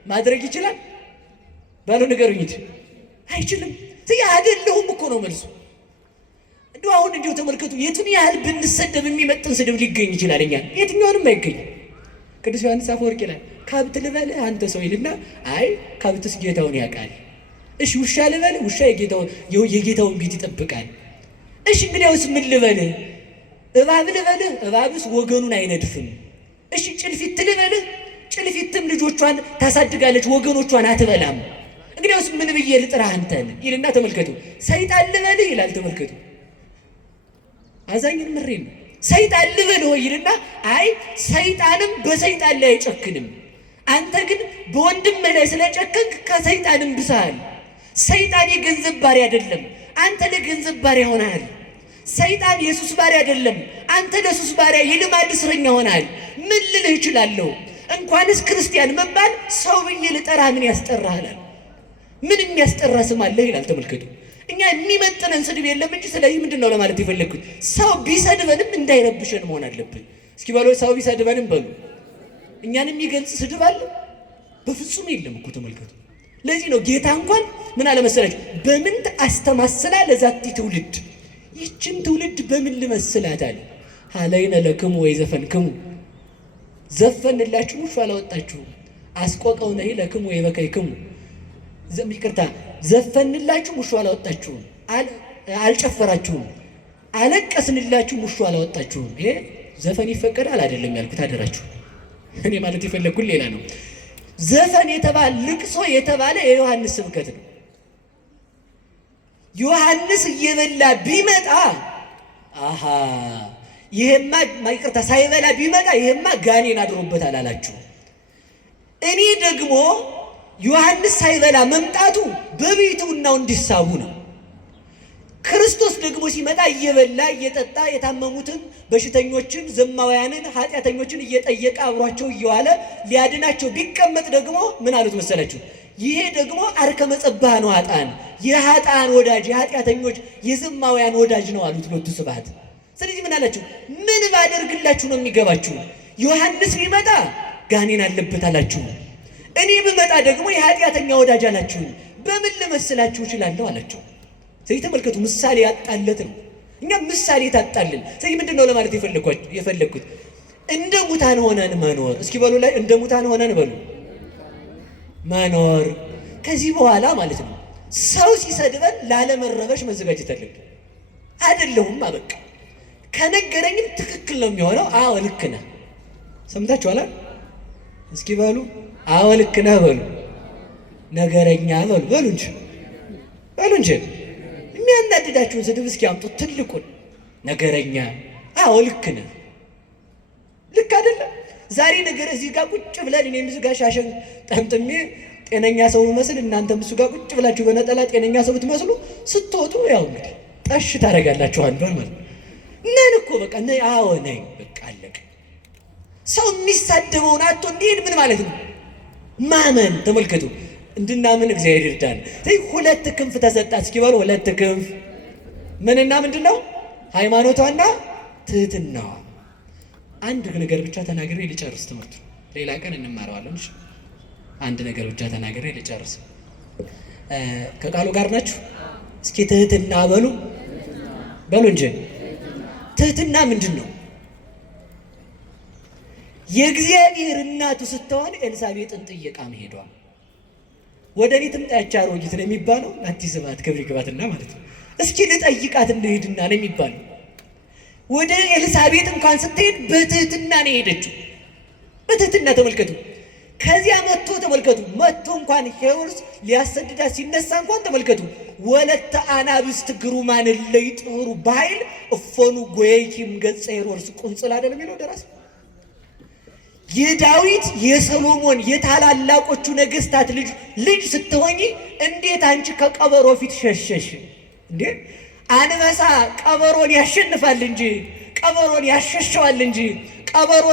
ማድረግ ይችላል ባለው ንገሩኝ እንጂ አይችልም። አይደለሁም እኮ ነው መልሱ። እንደው አሁን እንዲሁ ተመልከቱ፣ የቱን ያህል ብንሰደብ የሚመጥን ስድብ ሊገኝ ይችላል። እኛ የትኛውንም አይገኝም። ቅዱስ ዮሐንስ አፈወርቅ ይላል ከብት ልበልህ አንተ ሰው ይልና፣ አይ ከብትስ ጌታውን ያውቃል። እሺ ውሻ ልበልህ፣ ውሻ የጌታውን ቤት ይጠብቃል። እሺ እንግዲያውስ ምን ልበልህ? እባብ ልበልህ፣ እባብስ ወገኑን አይነድፍም። እሺ ጭልፊት ልበልህ፣ ጭልፊትም ልጆቿን ታሳድጋለች ወገኖቿን አትበላም። እንግዲያውስ ምን ብዬ ልጥራህ አንተን ይልና፣ ተመልከቱ። ሰይጣን ልበልህ ይላል። ተመልከቱ፣ አዛኝን ምሬ ነው። ሰይጣን ልበልህ ይልና፣ አይ ሰይጣንም በሰይጣን ላይ አይጨክንም። አንተ ግን በወንድም ላይ ስለጨከንክ ከሰይጣንም ብሰሃል። ሰይጣን የገንዘብ ባሪያ አይደለም፣ አንተ ለገንዘብ ባሪያ ሆነሃል። ሰይጣን የሱስ ባሪያ አይደለም፣ አንተ ለሱስ ባሪያ የልማድ እስረኛ ሆነሃል። ምን ልልህ እችላለሁ? እንኳንስ ክርስቲያን መባል ሰው ብዬ ልጠራ ምን ያስጠራሃል? ምን የሚያስጠራ ስም አለህ ይላል። ተመልከቱ፣ እኛ የሚመጥነን ስድብ የለም እንጂ። ስለዚህ ምንድን ነው ለማለት የፈለግኩት? ሰው ቢሰድበንም እንዳይረብሸን መሆን አለብን። እስኪ በሎ ሰው ቢሰድበንም በሉ እኛን የሚገልጽ ስድብ አለ? በፍጹም የለም እኮ ተመልከቱ። ለዚህ ነው ጌታ እንኳን ምን አለ መሰላችሁ? በምን አስተማስላ ለዛቲ ትውልድ፣ ይችን ትውልድ በምን ልመስላት አለ። ሀለይነ ለክሙ ወይ ዘፈንክሙ፣ ዘፈንላችሁ ሙሾ አላወጣችሁም። አስቆቀውነ ለክሙ ወይ በከይክሙ፣ ይቅርታ ዘፈንላችሁ ሙሾ አላወጣችሁም፣ አልጨፈራችሁም። አለቀስንላችሁ ሙሾ አላወጣችሁም። ይሄ ዘፈን ይፈቀዳል አይደለም ያልኩት፣ አደራችሁ። እኔ ማለት የፈለግኩት ሌላ ነው። ዘፈን የተባለ ልቅሶ የተባለ የዮሐንስ ስብከት ነው። ዮሐንስ እየበላ ቢመጣ አሃ ይሄማ ይቅርታ ሳይበላ ቢመጣ ይሄማ ጋኔን አድሮበታል አላችሁ። እኔ ደግሞ ዮሐንስ ሳይበላ መምጣቱ በቤቱናው እንዲሳቡ ነው። ክርስቶስ ደግሞ ሲመጣ እየበላ እየጠጣ የታመሙትን በሽተኞችን፣ ዘማውያንን፣ ኃጢአተኞችን እየጠየቀ አብሯቸው እየዋለ ሊያድናቸው ቢቀመጥ ደግሞ ምን አሉት መሰላችሁ? ይሄ ደግሞ አርከመ ጸባህ ነው፣ ኃጥአን የኃጥአን ወዳጅ የኃጢአተኞች የዘማውያን ወዳጅ ነው አሉት ሎቱ ስብሐት። ስለዚህ ምን አላችሁ? ምን ባደርግላችሁ ነው የሚገባችሁ? ዮሐንስ ቢመጣ ጋኔን አለበት አላችሁ፣ እኔ ብመጣ ደግሞ የኃጢአተኛ ወዳጅ አላችሁ። በምን ልመስላችሁ እችላለሁ አላቸው። ስለዚህ ተመልከቱ፣ ምሳሌ ያጣለት ነው። እኛ ምሳሌ ታጣልን። ስለዚህ ምንድን ነው ለማለት የፈለግኩት? እንደ ሙታን ሆነን መኖር። እስኪ በሉ ላይ እንደ ሙታን ሆነን በሉ መኖር። ከዚህ በኋላ ማለት ነው ሰው ሲሰድበን ላለመረበሽ መዘጋጀት አለብን። አይደለሁም አበቃ ከነገረኝም ትክክል ነው የሚሆነው። አዎ ልክ ነህ። ሰምታችኋል? እስኪ በሉ አዎ ልክ ነህ በሉ። ነገረኛ በሉ እንጂ የሚያናድዳችሁን ስድብ እስኪ አምጡት። ትልቁን ነገረኛ። አዎ ልክ ነህ። ልክ አይደለም? ዛሬ ነገር እዚህ ጋር ቁጭ ብለን እኔም እዚህ ጋር ሻሸን ጠምጥሜ ጤነኛ ሰው መስል፣ እናንተም እሱ ጋር ቁጭ ብላችሁ በነጠላ ጤነኛ ሰው ብትመስሉ ስትወጡ ያው እንግዲህ ጠሽ ታደርጋላችሁ አንዷን ማለት ነን እኮ በቃ አዎ ነኝ በቃ አለቀ። ሰው የሚሳደበውን አቶ እንዲሄድ ምን ማለት ነው? ማመን። ተመልከቱ፣ እንድናምን እግዚአብሔር ይርዳን። ሁለት ክንፍ ተሰጣት። እስኪ በሉ ሁለት ክንፍ። ምንና ምንድን ነው? ሃይማኖቷና ትህትናዋ። አንድ ነገር ብቻ ተናግሬ ልጨርስ ትምህርቱ። ሌላ ቀን እንማረዋለን። እሺ አንድ ነገር ብቻ ተናግሬ ልጨርስ። ከቃሉ ጋር ናችሁ? እስኪ ትህትና በሉ እንጂ። ትህትና ምንድን ነው? የእግዚአብሔር እናቱ ስትሆን ኤልሳቤጥን ጥየቃ መሄዷ። ወደ እኔ ትምጣ ያች አሮጊት ነው የሚባለው። አዲስ ስብሐት ክብር ይግባትና ማለት ነው። እስኪ ልጠይቃት እንሂድና ነው የሚባለው። ወደ ኤልሳቤጥ እንኳን ስትሄድ በትህትና ነው የሄደችው። በትህትና ተመልከቱ። ከዚያ መጥቶ ተመልከቱ፣ መጥቶ እንኳን ሄሮድስ ሊያሰድዳት ሲነሳ እንኳን ተመልከቱ፣ ወለተ አናብስት ግሩማን ለይጥሩ በኃይል እፎኑ ጎይኪም ገጸ ሄሮድስ ቁንጽል አይደለም የሚለው ደራሲ። የዳዊት የሰሎሞን የታላላቆቹ ነገስታት ልጅ ስትሆኚ እንዴት አንቺ ከቀበሮ ፊት ሸሸሽ እንዴ? አንበሳ ቀበሮን ያሸንፋል እንጂ ቀበሮን ያሸሸዋል እንጂ ቀበሮ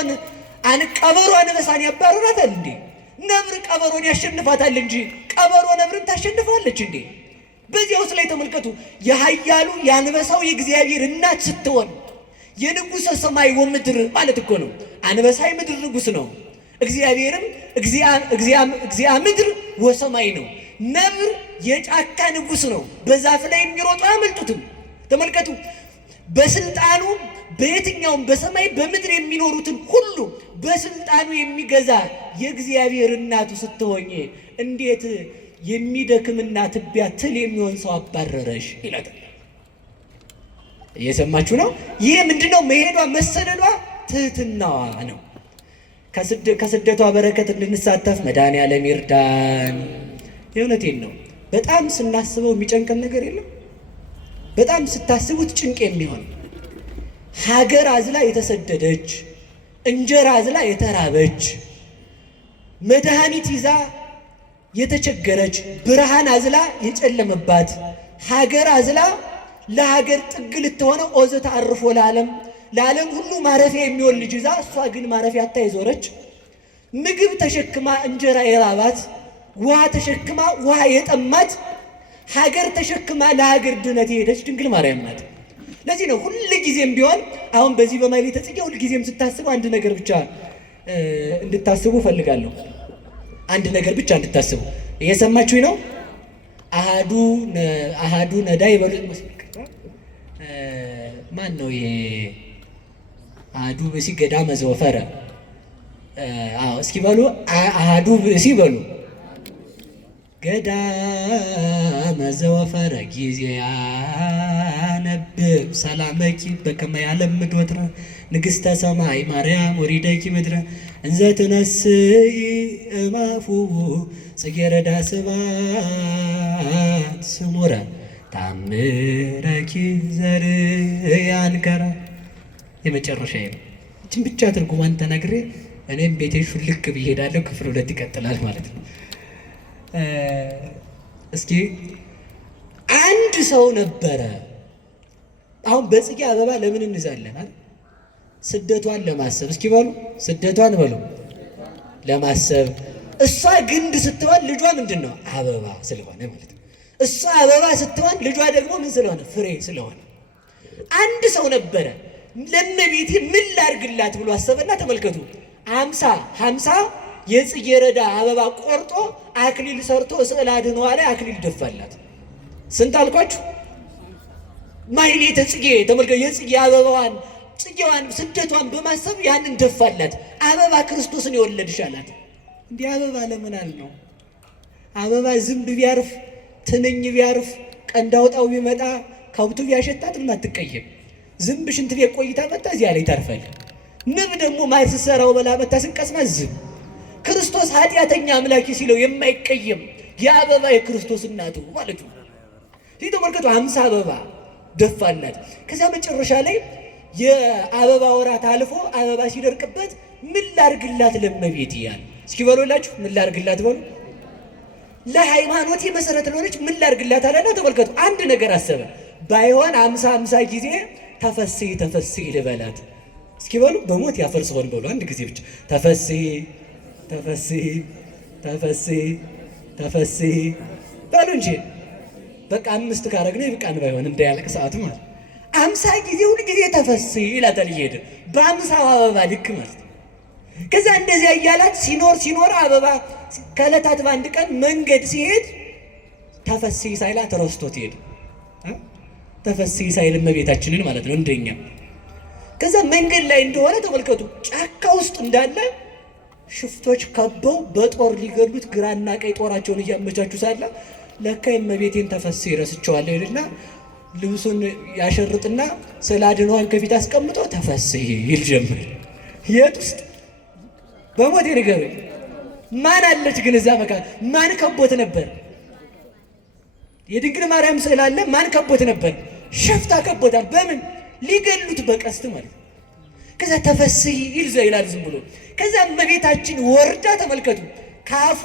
አንበሳን ያባረራታል እንዴ? ነብር ቀበሮን ያሸንፋታል እንጂ ቀበሮ ነብርን ታሸንፈዋለች እንዴ? በዚያውስ ላይ ተመልከቱ፣ የኃያሉ የአንበሳው የእግዚአብሔር እናት ስትሆን የንጉሠ ሰማይ ወምድር ማለት እኮ ነው። አንበሳ የምድር ንጉሥ ነው። እግዚአብሔርም እግዚአ ምድር ወሰማይ ነው። ነብር የጫካ ንጉሥ ነው። በዛፍ ላይ የሚሮጡ አያመልጡትም። ተመልከቱ፣ በስልጣኑ በየትኛውም በሰማይ በምድር የሚኖሩትን ሁሉ በስልጣኑ የሚገዛ የእግዚአብሔር እናቱ ስትሆኝ እንዴት የሚደክምና ትቢያ ትል የሚሆን ሰው አባረረሽ ይላታል። እየሰማችሁ ነው? ይህ ምንድነው? መሄዷ መሰደዷ ትህትናዋ ነው። ከስደቷ በረከት እንድንሳተፍ መድኃኔዓለም ይርዳን። የእውነቴን ነው። በጣም ስናስበው የሚጨንቀን ነገር የለም። በጣም ስታስቡት ጭንቅ የሚሆን ሀገር አዝላ የተሰደደች፣ እንጀራ አዝላ የተራበች፣ መድኃኒት ይዛ የተቸገረች፣ ብርሃን አዝላ የጨለመባት፣ ሀገር አዝላ ለሀገር ጥግ ልትሆነው ኦዘተ አርፎ ለዓለም ሁሉ ማረፊያ የሚሆን ልጅ ይዛ እሷ ግን ማረፊያ አታ የዞረች፣ ምግብ ተሸክማ እንጀራ የራባት፣ ውሃ ተሸክማ ውሃ የጠማት፣ ሀገር ተሸክማ ለሀገር ድነት የሄደች ድንግል ማርያም ናት። ለዚህ ነው ሁል ጊዜም ቢሆን አሁን በዚህ በማኅሌተ ጽጌ ሁል ጊዜም ስታስቡ አንድ ነገር ብቻ እንድታስቡ ፈልጋለሁ። አንድ ነገር ብቻ እንድታስቡ። እየሰማችሁኝ ነው? አሃዱ ነዳይ በሉ። ማን ነው ይሄ? አሃዱ ብእሲ ገዳመ ዘወፈረ። አዎ እስኪ በሉ፣ አሃዱ ብእሲ በሉ። ገዳመ ዘወፈረ ጊዜ ያነብብ ሰላመኪ በከመ ያለምድ ወትረ ንግሥተ ሰማይ ማርያም ወሪደኪ ምድረ እንዘ ትነስኢ እማፉ ጽጌረዳ ስብሐት ስሙረ ታምረኪ ዘርአንከረ። የመጨረሻ ነው። እችን ብቻ ትርጉሟን ተናግሬ እኔም ቤቴ ሹልክ ብዬ እሄዳለሁ። ክፍል 2 ይቀጥላል ማለት ነው። እስኪ አንድ ሰው ነበረ። አሁን በጽጌ አበባ ለምን እንይዛለን? ስደቷን ለማሰብ። እስኪ በሉ ስደቷን በሉ ለማሰብ። እሷ ግንድ ስትሆን ልጇ ምንድን ነው? አበባ ስለሆነ ማለት ነው። እሷ አበባ ስትሆን ልጇ ደግሞ ምን ስለሆነ? ፍሬ ስለሆነ። አንድ ሰው ነበረ። ለእመቤቴ ምን ላድርግላት ብሎ አሰበና ተመልከቱ፣ 50 የጽጌረዳ አበባ ቆርጦ አክሊል ሰርቶ ስዕል አድኅኖዋ ላይ አክሊል ደፋላት። ስንት አልኳችሁ? ማኅሌተ ጽጌ ተመልከቱ። የጽጌ አበባዋን ጽጌዋን ስደቷን በማሰብ ያንን ደፋላት። አበባ ክርስቶስን የወለድሽ አላት። እንዲህ አበባ ለምን አልነው? አበባ ዝንብ ቢያርፍ ትንኝ ቢያርፍ ቀንድ አውጣው ቢመጣ ከብቱ ቢያሸታት አትቀየም። ዝንብ ሽንት ቤት ቆይታ መጣ እዚያ ላይ ታርፋል። ንብ ደግሞ ማር ስትሰራው በላ መታ ስንቀስማ ዝም። ክርስቶስ ኃጢአተኛ አምላኪ ሲለው የማይቀየም የአበባ የክርስቶስ እናቱ ማለት ነው። ይህ ተመልከቱ፣ 50 አበባ ደፋላት። ከዚያ መጨረሻ ላይ የአበባ ወራት አልፎ አበባ ሲደርቅበት ምን ላርግላት ለእመቤቴ ያለ። እስኪ በሉላችሁ ምን ላርግላት በሉ። ለሃይማኖቴ መሰረት ለሆነች ምን ላርግላት አለና ተመልከቱ፣ አንድ ነገር አሰበ። ባይሆን 50 ጊዜ ተፈስሒ ተፈስሒ ልበላት። እስኪ በሉ በሞት ያፈርስ ሆን በሉ አንድ ጊዜ ብቻ ተፈስሒ ተፈስሒ ተፈስሒ ተፈስሒ በሉ እንጂ በቃ 5 ካረግነው ይብቃን። ባይሆን እንዳያልቅ ሰዓቱ ማለት 50 ጊዜ ሁሉ ጊዜ ተፈስሒ ይላታል እየሄደ በ50 አበባ ልክ ማለት። ከዛ እንደዚያ እያላት ሲኖር አበባ ከዕለታት በአንድ ቀን መንገድ ሲሄድ ተፈስሒ ሳይላት ረስቶት ሄደ። ተፈስሒ ሳይል እመቤታችንን ማለት ነው እንደኛ። ከዛ መንገድ ላይ እንደሆነ ተመልከቱ፣ ጫካ ውስጥ እንዳለ ሽፍቶች ከበው በጦር ሊገሉት ግራና ቀኝ ጦራቸውን እያመቻቹ ሳለ ለካ እመቤቴን ተፈስሒ ረስቸዋለሁ ይልና ልብሱን ያሸርጥና ስለ አድኗን ከፊት አስቀምጦ ተፈስሒ ይል ጀመር። የት ውስጥ በሞት ነገር ማን አለች ግን እዛ መካከል ማን ከቦት ነበር? የድንግል ማርያም ስዕል አለ። ማን ከቦት ነበር? ሸፍታ ከቦታል። በምን ሊገሉት? በቀስት ማለት። ከዛ ተፈስሒ ይላል ዝም ብሎ። ከዛ እመቤታችን ወርዳ ተመልከቱ፣ ካፉ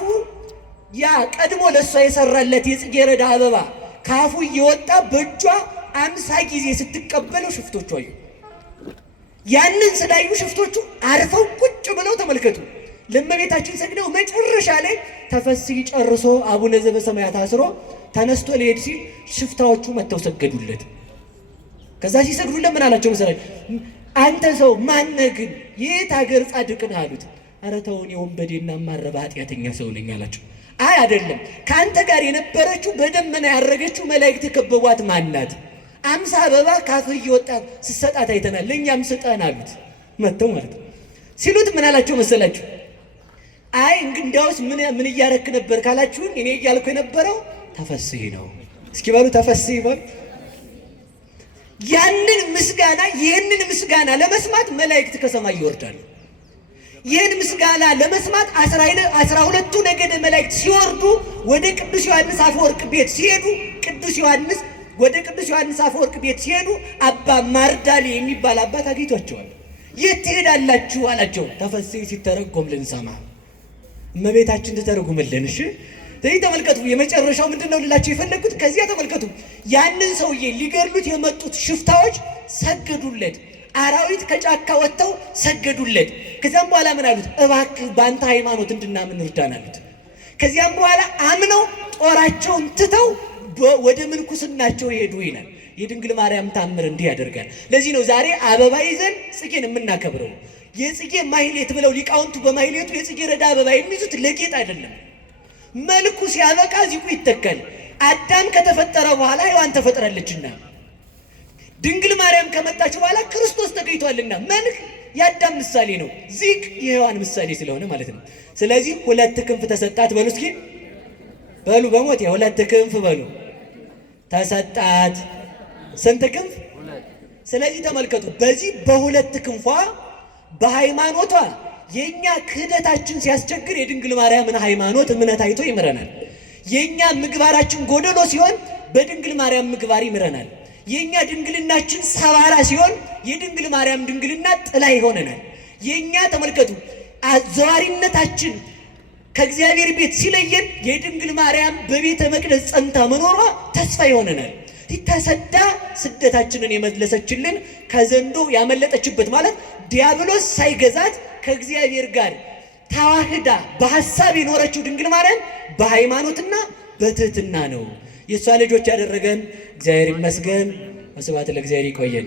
ያ ቀድሞ ለሷ የሰራለት የጽጌረዳ አበባ ካፉ እየወጣ በእጇ 50 ጊዜ ስትቀበለው ሽፍቶቹ አዩ። ያንን ስላዩ ሽፍቶቹ አርፈው ቁጭ ብለው ተመልከቱ። ለእመቤታችን ሰግደው መጨረሻ ላይ ተፈስሒ ጨርሶ አቡነ ዘበሰማያት አስሮ ተነስቶ ሊሄድ ሲል ሽፍታዎቹ መጥተው ሰገዱለት። ከዛ ሲሰግዱለት ምን አላቸው መሰላችሁ? አንተ ሰው ማነህ ግን? የት ሀገር ጻድቅ ነህ አሉት። ኧረ ተውን የወንበዴና ማረባ ኃጢአተኛ ሰው ነኝ አላቸው። አይ አይደለም፣ ከአንተ ጋር የነበረችው በደመና ያረገችው መላእክት የከበቧት ማናት? 50 አበባ ካፍህ እየወጣት ስትሰጣት አይተናል፣ ለእኛም ስጠን አሉት። መጥተው ማለት ነው። ሲሉት ምን አላቸው መሰላችሁ? አይ እንግዲያውስ ምን እያረክ ነበር ካላችሁን፣ እኔ እያልኩ የነበረው ተፈስሒ ነው። እስኪ በሉ ተፈስሒ በሉ። ያንን ምስጋና ይህንን ምስጋና ለመስማት መላእክት ከሰማይ ይወርዳሉ። ይህን ምስጋና ለመስማት 12ቱ ነገደ መላእክት ሲወርዱ ወደ ቅዱስ ዮሐንስ አፈወርቅ ቤት ሲሄዱ ቤት ሲሄዱ አባ ማርዳሊ የሚባል አባት አግኝቷቸዋል። የት ትሄዳላችሁ አላቸው። ተፈስሒ ሲተረጎም ልንሰማ። እመቤታችን ትተረጉምልን። እሺ ተመልከቱ። የመጨረሻው ምንድነው ልላችሁ የፈለጉት? ከዚያ ተመልከቱ፣ ያንን ሰውዬ ሊገድሉት የመጡት ሽፍታዎች ሰገዱለት። አራዊት ከጫካ ወጥተው ሰገዱለት። ከዚያም በኋላ ምን አሉት? እባክህ በአንተ ሃይማኖት እንድናምን እርዳን አሉት። ከዚያም በኋላ አምነው ጦራቸውን ትተው ወደ ምንኩስናቸው ሄዱ ይላል። የድንግል ማርያም ታምር እንዲህ ያደርጋል። ለዚህ ነው ዛሬ አበባ ይዘን ጽጌን የምናከብረው። የጽጌ ማህሌት ብለው ሊቃውንቱ በማህሌቱ የጽጌ ረዳ አበባ የሚይዙት ለጌጥ አይደለም። መልኩ ሲያበቃ ዚቁ ይተካል። አዳም ከተፈጠረ በኋላ ሔዋን ተፈጥራለችና፣ ድንግል ማርያም ከመጣች በኋላ ክርስቶስ ተገኝቷልና መልክ የአዳም ምሳሌ ነው፣ ዚቅ የሔዋን ምሳሌ ስለሆነ ማለት ነው። ስለዚህ 2 ክንፍ ተሰጣት በሉ እስኪ በሉ በሞት 2 ክንፍ በሉ ተሰጣት። ስንት ክንፍ? ስለዚህ ተመልከቱ፣ በዚህ በ2 ክንፏ በሃይማኖቷ የኛ ክህደታችን ሲያስቸግር የድንግል ማርያምን ሃይማኖት እምነት አይቶ ይምረናል። የኛ ምግባራችን ጎደሎ ሲሆን በድንግል ማርያም ምግባር ይምረናል። የኛ ድንግልናችን ሰባራ ሲሆን የድንግል ማርያም ድንግልና ጥላ ይሆነናል። የኛ ተመልከቱ አዘዋሪነታችን ከእግዚአብሔር ቤት ሲለየን የድንግል ማርያም በቤተ መቅደስ ጸንታ መኖሯ ተስፋ ይሆነናል። ተሰዳ ስደታችንን የመለሰችልን ከዘንዶ ያመለጠችበት ማለት ዲያብሎስ ሳይገዛት ከእግዚአብሔር ጋር ተዋህዳ በሐሳብ የኖረችው ድንግል ማርያም በሃይማኖትና በትህትና ነው። የእሷ ልጆች ያደረገን እግዚአብሔር ይመስገን። ወስብሐት ለእግዚአብሔር። ይቆየን።